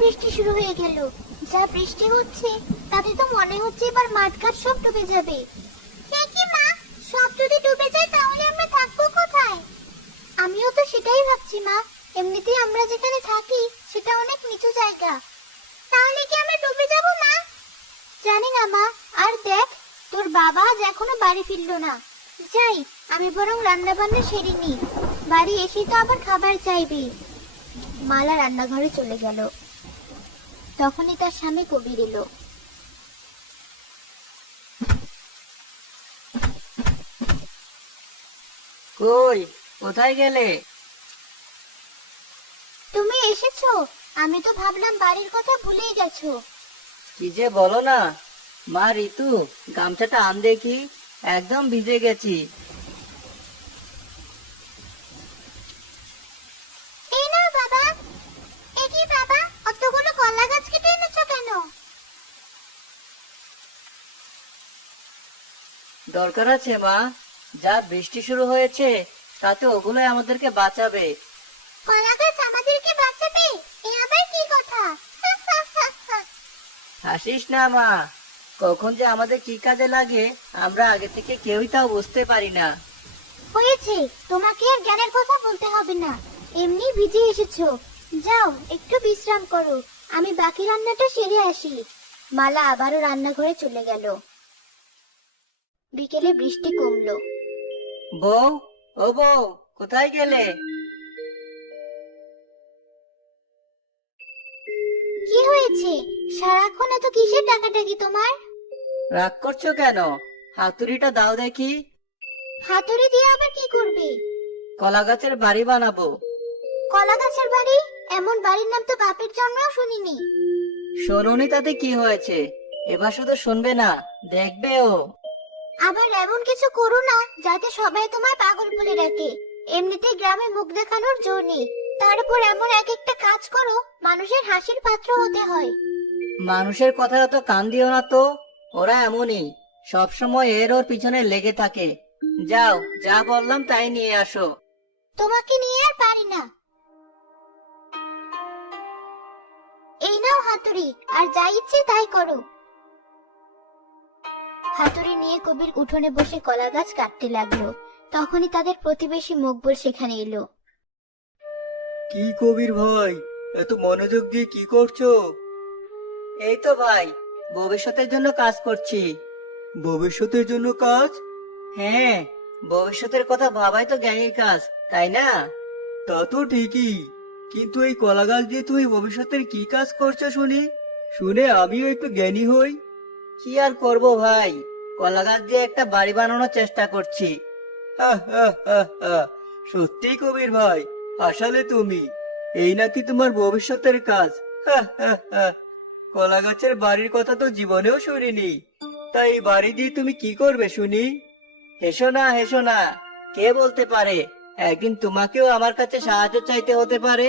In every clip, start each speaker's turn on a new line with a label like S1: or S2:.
S1: বৃষ্টি শুরু হয়ে গেল। যা বৃষ্টি হচ্ছে তাতে তো মনে হচ্ছে এবার মাঠঘাট সব ডুবে যাবে। কি মা, সব যদি ডুবে যায় তাহলে আমরা থাকবো কোথায়? আমিও তো সেটাই ভাবছি মা। এমনিতেই আমরা যেখানে থাকি সেটা অনেক নিচু জায়গা। তাহলে কি আমরা ডুবে যাব মা? জানি না মা। আর দেখ, তোর বাবা আজ এখনো বাড়ি ফিরলো না। যাই, আমি বরং রান্না বান্না সেরে নি। বাড়ি এসে তো আবার খাবার চাইবে। মালা রান্নাঘরে চলে গেল। তখনই তার স্বামী কবির এলো।
S2: কই, কোথায় গেলে?
S1: তুমি এসেছো? আমি তো ভাবলাম বাড়ির কথা ভুলেই গেছো।
S2: কি যে বলো না। মা ঋতু, গামছাটা আন দেখি, একদম ভিজে গেছি।
S1: এই নাও বাবা। এ কি বাবা, অতগুলো কলা গাছ কেটে এনেছো কেন?
S2: দরকার আছে মা, যা বৃষ্টি শুরু হয়েছে তাতে ওগুলোই আমাদেরকে বাঁচাবে।
S1: কলা গাছ আমাদেরকে বাঁচাবে? এ আবার কি কথা?
S2: হাসিস না মা, কখন যে আমাদের কি কাজে লাগে আমরা আগে থেকে কেউই তাও বুঝতে পারি না।
S1: হয়েছে, তোমাকে আর জ্ঞানের কথা বলতে হবে না। এমনি ভিজে এসেছো। যাও একটু বিশ্রাম করো, আমি বাকি রান্নাটা সেরে আসি। মালা আবারও রান্নাঘরে চলে গেল। বিকেলে বৃষ্টি কমলো।
S2: বউ, ও বউ, কোথায় গেলে?
S1: কি হয়েছে? সারাক্ষণ এত কিসের ডাকাডাকি তোমার?
S2: রাগ করছো কেন? হাতুড়িটা দাও দেখি।
S1: হাতুড়ি দিয়ে আবার কি করবে?
S2: কলা গাছের বাড়ি বানাবো।
S1: কলা গাছের বাড়ি? এমন বাড়ির নাম তো বাপের জন্মেও শুনিনি।
S2: শোনোনি তাতে কি হয়েছে? এবার শুধু শুনবে না, দেখবেও।
S1: আবার এমন কিছু করো না যাতে সবাই তোমায় পাগল বলে ডাকে। এমনিতেই গ্রামে মুখ দেখানোর জো নেই, তার উপর এমন এক একটা কাজ করো মানুষের হাসির পাত্র হতে হয়।
S2: মানুষের কথা তো কান দিও না তো, ওরা এমনই, সবসময় এর ওর পিছনে লেগে থাকে। যাও, যা বললাম তাই নিয়ে আসো।
S1: তোমাকে নিয়ে আর পারি না। এই নাও হাতুড়ি, আর যা ইচ্ছে তাই করো। হাতুড়ি নিয়ে কবির উঠোনে বসে কলা গাছ কাটতে লাগলো। তখনই তাদের প্রতিবেশী মকবুল সেখানে এলো।
S3: কি কবির ভাই, এত মনোযোগ দিয়ে কি করছো?
S2: এই তো ভাই, ভবিষ্যতের জন্য কাজ করছি।
S3: ভবিষ্যতের জন্য কাজ?
S2: হ্যাঁ, ভবিষ্যতের কথা ভাবাই তো জ্ঞানীর কাজ, তাই না?
S3: তা তো ঠিকই, কিন্তু এই কলা গাছ দিয়ে তুমি ভবিষ্যতের কি কাজ করছো শুনি? শুনে আমিও একটু জ্ঞানী হই।
S2: কি আর করব ভাই, কলা গাছ দিয়ে একটা বাড়ি বানানোর চেষ্টা করছি।
S3: সত্যি কবির ভাই, আসলে তুমি এই নাকি তোমার ভবিষ্যতের কাজ? কলা গাছের বাড়ির কথা তো জীবনেও শুনিনি। তাই এই বাড়ি দিয়ে তুমি কি করবে শুনি?
S2: হেসো না, হেসো না, কে বলতে পারে একদিন তোমাকেও আমার কাছে সাহায্য চাইতে হতে পারে।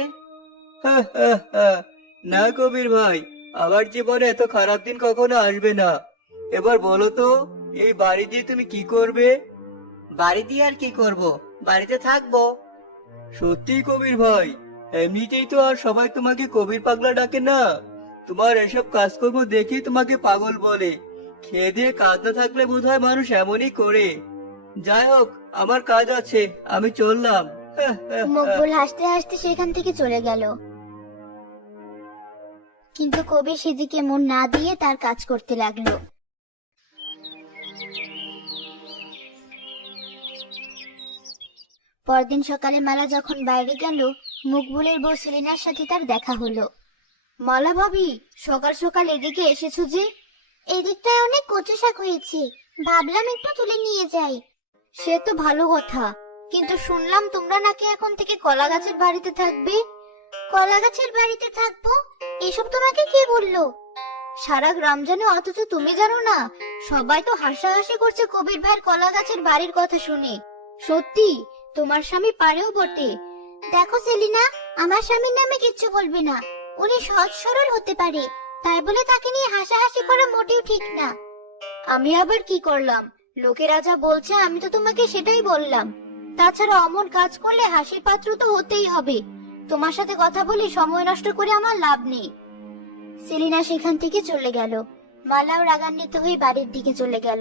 S3: না কবির ভাই, আমার জীবনে এত খারাপ দিন কখনো আসবে না। এবার বলো তো, এই বাড়ি দিয়ে তুমি কি করবে?
S2: বাড়ি দিয়ে আর কি করব, বাড়িতে থাকবো।
S3: সত্যি কবির ভাই, এমনিতেই তো আর সবাই তোমাকে কবির পাগলা ডাকে না। তোমার এসব কাজকর্ম দেখি তোমাকে পাগল বলে। খেয়ে দিয়ে কাজ না থাকলে বোধহয় মানুষ এমনই করে। যাই হোক, আমার কাজ আছে, আমি চললাম।
S1: মকবুল হাসতে হাসতে সেখান থেকে চলে গেল। কিন্তু কবির সেদিকে মন না দিয়ে তার কাজ করতে লাগলো। পরদিন সকালে মালা যখন বাইরে গেল, মকবুলের বউ সেলিনার সাথে তার দেখা হলো। মালা ভাবি, সকাল সকাল এদিকে এসেছো যে? এদিকটায় অনেক কচু শাক হয়েছে, ভাবলাম একটু তুলে নিয়ে যাই। সে তো ভালো কথা, কিন্তু শুনলাম তোমরা নাকি এখন থেকে কলা গাছের বাড়িতে থাকবে। কলা গাছের বাড়িতে থাকবো? এসব তোমাকে কে বললো? সারা গ্রাম জানে অথচ তুমি জানো না? সবাই তো হাসাহাসি করছে কবির ভাইয়ের কলা গাছের বাড়ির কথা শুনে। সত্যি, তোমার স্বামী পারেও বটে। দেখো সেলিনা, আমার স্বামীর নামে কিচ্ছু বলবে না। উনি সহজ সরল হতে পারে, তাই বলে তাকে নিয়ে হাসাহাসি করা মোটেও ঠিক না। আমি আবার কি করলাম? লোকেরা যা বলছে আমি তো তোমাকে সেটাই বললাম। তাছাড়া অমন কাজ করলে হাসির পাত্র তো হতেই হবে। তোমার সাথে কথা বলে সময় নষ্ট করে আমার লাভ নেই। সেলিনা সেখান থেকে চলে গেল। মালাও রাগান্বিত হয়ে বাড়ির দিকে চলে গেল।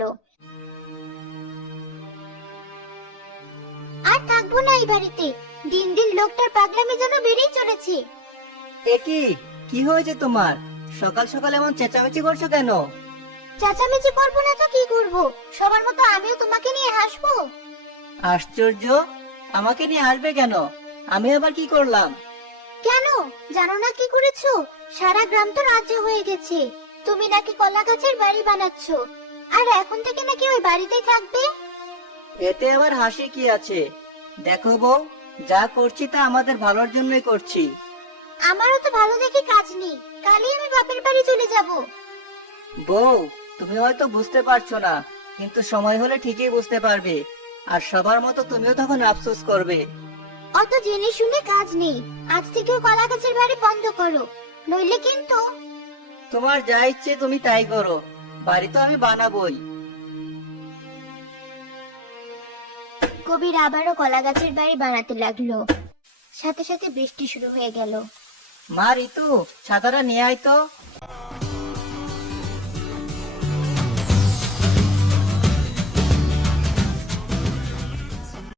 S1: আর থাকবো না এই বাড়িতে। দিন দিন লোকটার পাগলামি যেন বেড়েই চলেছে।
S2: এ কি হয়েছে তোমার? সকাল সকাল এমন চেঁচামেচি করছো কেন?
S1: চেঁচামেচি করবো না তো কি করবো? সবার মতো আমিও তোমাকে নিয়ে হাসবো?
S2: আশ্চর্য, আমাকে নিয়ে আসবে কেন? আমি আবার কি করলাম?
S1: কেন জানো না কি করেছো? সারা গ্রাম তো রাজ্য হয়ে গেছে। তুমি নাকি কলা গাছের বাড়ি বানাচ্ছ, আর এখন থেকে নাকি ওই বাড়িতেই থাকবে।
S2: এতে আবার হাসি কি আছে? দেখো বউ, যা করছি তা আমাদের ভালোর জন্যই করছি।
S1: আমারও তো ভালো দেখে কাজ নেই, কালই আমি বাপের বাড়ি চলে যাব।
S2: বউ, তুমি হয়তো বুঝতে পারছো না, কিন্তু সময় হলে ঠিকই বুঝতে পারবে। আর সবার মতো তুমিও তখন আফসোস করবে।
S1: অত জেনে শুনে কাজ নেই। আজ থেকে কলা গাছের বাড়ি বন্ধ করো, নইলে কিন্তু।
S2: তোমার যা ইচ্ছে তুমি তাই করো, বাড়ি তো আমি বানাবোই।
S1: কবির আবারও কলা গাছের বাড়ি বানাতে লাগলো। সাথে সাথে বৃষ্টি শুরু হয়ে গেল।
S2: মা ঋতু, ছাতাটা নিয়ে আয় তো।